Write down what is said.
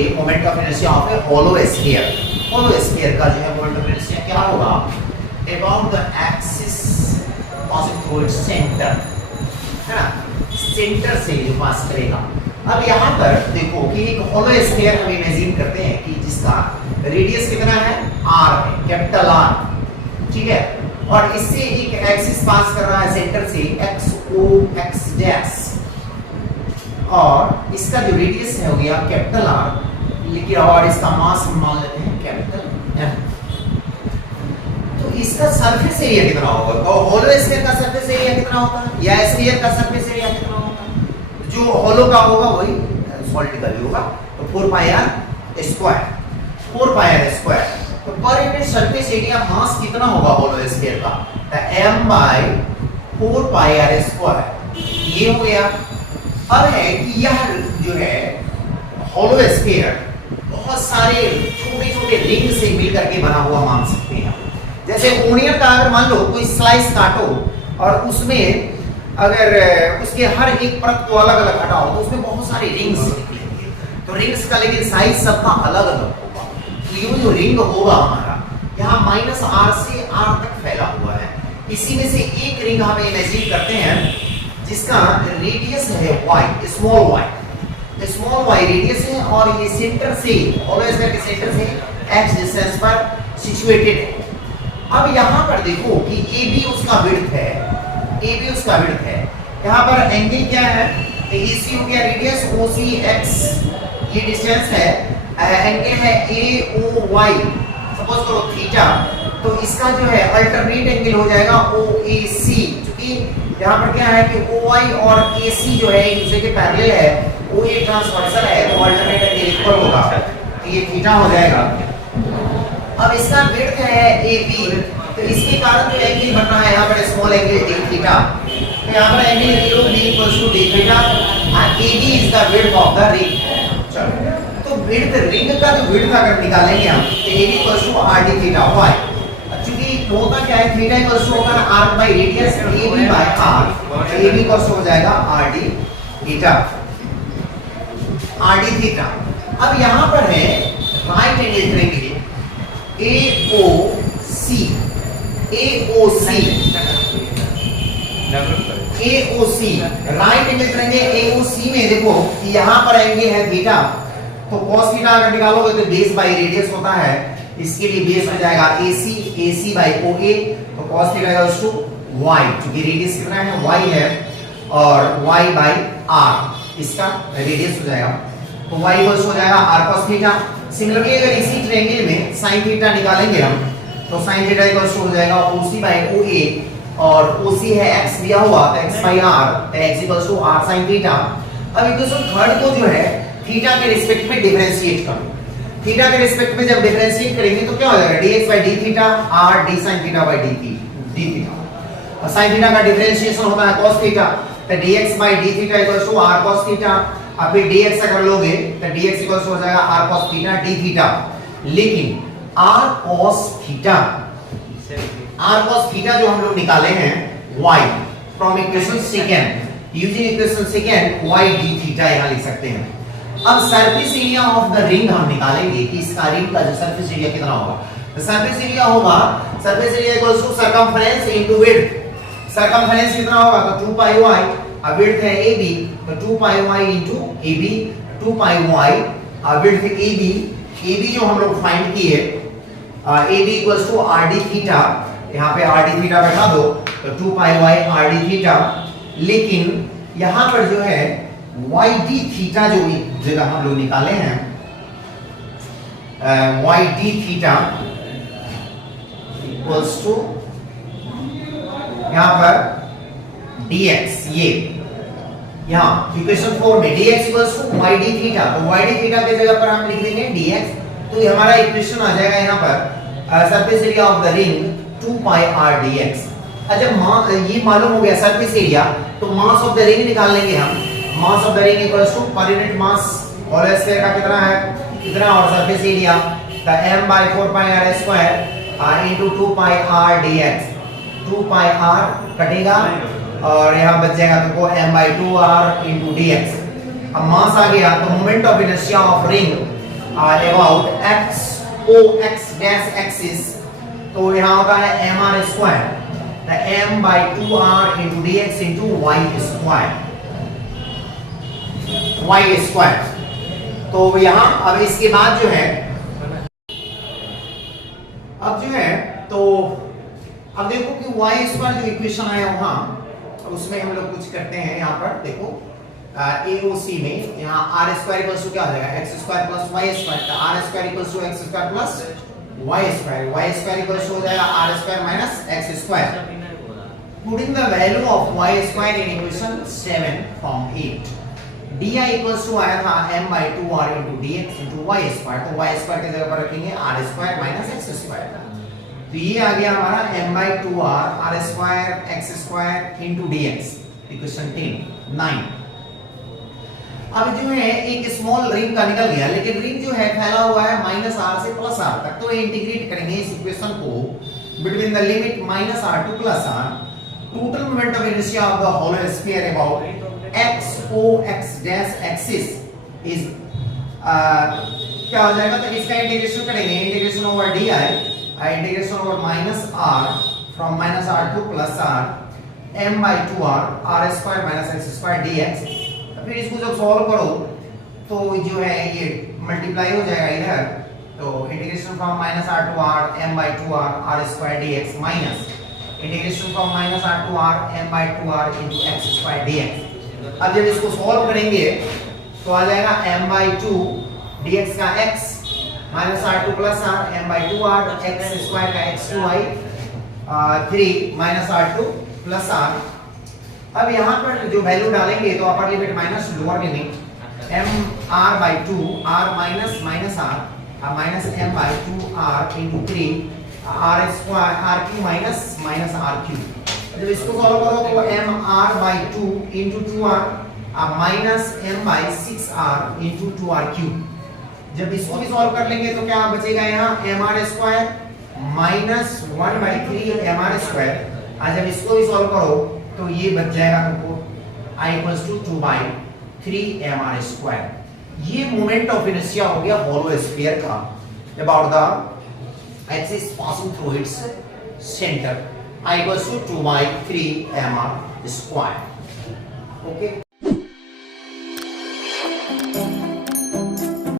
देखोगे moment of inertia of a hollow sphere, hollow sphere का जो है मोमेंट ऑफ इनर्शिया क्या होगा, about the axis passing through its centre, है ना, सेंटर से जो पास करेगा। अब यहाँ पर देखो कि एक होलो स्फीयर हम इमेजिन करते हैं कि जिसका रेडियस कितना है, r है, कैपिटल R, ठीक है, और इससे एक एक्सिस पास कर रहा है सेंटर से x o x डैश, और इसका जो रेडियस है हो गया कैपिटल R, लेकिन और इसका मास हम मान लेते हैं कैपिटल M। तो इसका सरफेस एरिया कितना होगा, तो होलो स्फीयर का सरफेस एरिया कितना होगा, या स्फीयर का सरफेस एरिया कितना होगा, जो होलो का होगा वही सॉलिड का भी होगा, तो 4 pi r square, 4 pi r square. तो पर यूनिट सरफेस एरिया मास कितना होगा होलो स्फीयर का, तो m by 4 pi r square, ये हो गया। अब है कि यह जो है होलो स्फीयर बहुत सारे छोटे छोटे रिंग से मिल करके बना हुआ मान सकते हैं। जैसे ओनियन का अगर मान लो कोई स्लाइस काटो और उसमें अगर उसके हर एक परत को अलग अलग हटाओ तो उसमें बहुत सारे रिंग्स निकलेंगे, तो रिंग्स का लेकिन साइज सबका अलग अलग होगा। तो ये जो रिंग होगा हमारा यहाँ -r से r तक फैला हुआ है, इसी में से एक रिंग हम इमेजिन करते हैं जिसका रेडियस है y, स्मॉल y रेडियस है, और ये सेंटर से होलो स्फीयर के सेंटर से x डिस्टेंस पर सिचुएटेड है। अब यहाँ पर देखो कि AB उसका विड्थ है, AB उसका विड्थ है, यहाँ पर एंगल क्या है, AC हो गया रेडियस, OC x ये डिस्टेंस है, एंगल है AOY, सपोज करो थीटा, तो इसका जो है अल्टरनेट एंगल हो जाएगा OAC, क्योंकि यहाँ पर क्या है कि OY और AC जो है एक दूसरे के पैरेलल है, OA ट्रांसवर्सल है, तो अल्टरनेट एंगल इक्वल होगा, तो ये थीटा हो जाएगा। अब इसका विड्थ है AB, तो इसके कारण जो एंगल बन रहा है यहाँ पर स्मॉल एंगल d थीटा, तो यहाँ पर एंगल d d थीटा, और AB is the width of the ring. चलो, तो विड्थ रिंग का जो विड्थ अगर निकालेंगे हम तो AB r d theta y, क्योंकि होता क्या है थीटा होगा r by radius AB by r, तो AB हो जाएगा r d theta, r d theta. अब यहाँ पर है right angle triangle AOC, right angle triangle AOC में देखो कि यहाँ पर एंगल है थीटा, तो cos थीटा अगर निकालोगे तो बेस बाय रेडियस होता है, इसके लिए बेस हो जाएगा AC बाय OA, तो cos theta equals to y, क्योंकि रेडियस कितना है y है, और y बाय r इसका रेडियस हो जाएगा, तो y इक्वल्स हो जाएगा r cos थीटा। सिमिलरली अगर इसी ट्रायंगल में sin थीटा निकालेंगे हम तो sin थीटा इक्वल्स हो जाएगा OC बाय OA, और OC है x दिया हुआ तो x बाय r, तो x equals to r sin theta. अब इक्वेशन थर्ड को जो है थीटा के रिस्पेक्ट में डिफरेंशिएट करो, थीटा के रिस्पेक्ट में जब डिफरेंशिएट करेंगे तो क्या हो जाएगा dx by d theta r d sin theta by d theta, और sin थीटा का डिफरेंशिएशन होता है cos थीटा, तो dx by d theta equals to r cos theta. अब फिर dx अगर लोगे तो dx इक्वल्स हो जाएगा r cos theta d theta, लेकिन r cos थीटा जो हम लोग निकाले हैं y from equation second, using equation second y d theta यहां लिख सकते हैं। अब surface area of the ring हम निकालेंगे कि इसका रिंग का जो सरफेस एरिया कितना होगा, तो सरफेस एरिया होगा, surface area equals to circumference into width, circumference कितना होगा तो 2 पाई y, अब विड्थ है AB तो 2 pi y into AB, 2 pi y, अब विड्थ AB जो हम लोग फाइंड किए AB equals to rd theta, यहाँ पे rd थीटा बैठा दो तो 2 पाई y rd थीटा, लेकिन यहाँ पर जो है yd थीटा जो जगह हम लोग निकाले हैं yd थीटा इक्वल्स टू यहाँ पर dx, ये यहाँ इक्वेशन 4 में dx equals to yd theta, तो yd थीटा की जगह पर हम लिख देंगे dx, तो हमारा इक्वेशन आ जाएगा यहाँ पर surface area of the ring 2 pi r dx। अच्छा ये मालूम हो गया सरफेस एरिया, तो मास ऑफ द रिंग निकाल लेंगे हम, mass of the ring equals to per unit mass whole sphere का कितना है कितना, और सरफेस एरिया तो m by 4 pi r square into 2 pi r dx, 2 pi r कटेगा और यहाँ बच जाएगा तो m by 2r into dx। अब मास आ गया तो moment of inertia of ring about X O X dash axis, तो यहाँ होता है M R square, M by 2r into D X into Y square, Y square. तो यहाँ अब इसके बाद जो है, अब जो है तो अब देखो कि वाई स्क्वायर जो इक्वेशन आया वहां, उसमें हम लोग कुछ करते हैं। यहाँ पर देखो AOC में यहाँ आर स्क्वायर इक्वल्स टू क्या हो जाएगा, X square plus Y square, तो R square equals to X square plus Y square equals हो जाएगा R square minus X square. Putting the value of y square in equation 7 from 8, di equals to आया था m by 2r into dx into y square, तो y square की जगह पर रखेंगे r square minus x square, तो ये आ गया हमारा m by 2r r square x square into dx, equation 9। अब जो है एक स्मॉल रिंग का निकल गया, लेकिन रिंग जो है फैला हुआ है माइनस r से प्लस r तक, तो इंटीग्रेट करेंगे इस इक्वेशन को between the limit minus r to plus r, total moment of inertia of the hollow sphere about x o x dash axis is क्या हो जाएगा, तो इसका इंटीग्रेशन करेंगे, integration over D I, integration over minus r from minus r to plus r m by 2r r square minus x square dx। फिर इसको जब solve करो तो जो है ये मल्टीप्लाई हो जाएगा इधर, तो integration from minus r to r m by 2r r square dx minus integration from minus r to r m by 2r into x square dx। अब जब इसको सॉल्व करेंगे तो आ जाएगा m by 2 dx का x minus r to plus r m by 2r x square का x to y 3 minus r to plus r। अब यहाँ पर जो वैल्यू डालेंगे तो upper limit minus lower limit m r by 2 r minus minus r minus m by 2 r into 3 R square R cube minus minus R cube. जब इसको solve करो तो M R by 2 into 2r minus M by 6r into 2r cube. जब इसको भी solve कर लेंगे तो क्या बचेगा, यहाँ M R square minus 1 by 3 M R square, और जब इसको भी सॉल्व करो तो ये बच जाएगा तुमको I equals to 2 by 3 M R square. ये मोमेंट ऑफ इनर्शिया हो गया होलो स्फीयर का about the axis passing through its center, I equals to 2 by 3 m r square. Okay.